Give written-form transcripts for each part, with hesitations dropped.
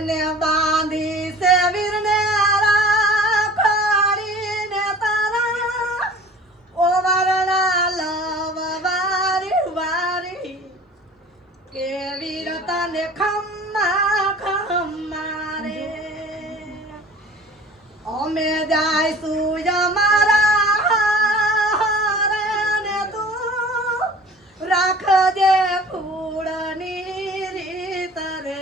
એને બાંધી છે વીરને રાખડીને તારા ઓ વરણા લવ વારી વારી કે વીર તને ખમ્મા ખમ્મા રે અમે જાઈશું અમારા હારે ને તું રાખજે કુળની રીત રે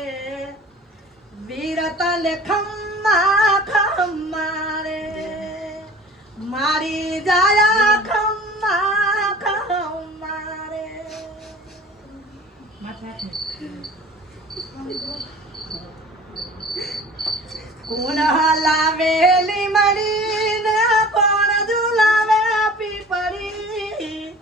વીર તને ખમ્મા ખમ્મા રે મારી જાયા ખમ્મા ખમ્મા રે કોણ હલાવેલી મળીને કોણ ઝુલાવે પીપળી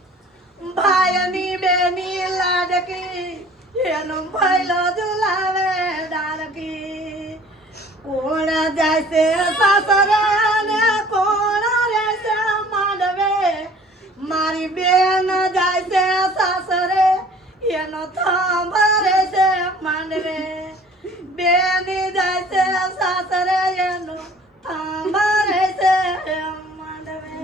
ભાઈની બેની લાડકી એનો ભૈલો ઝુલાવે ડાળકી કોણ જાય છે સાસરે ને કોણ રહેશે માંડવે મારી બેન જાય છે સાસરે એનો થાંભરે છે માંડવે બેની જાય છે સાસરે એનો થાંભરે છે માંડવે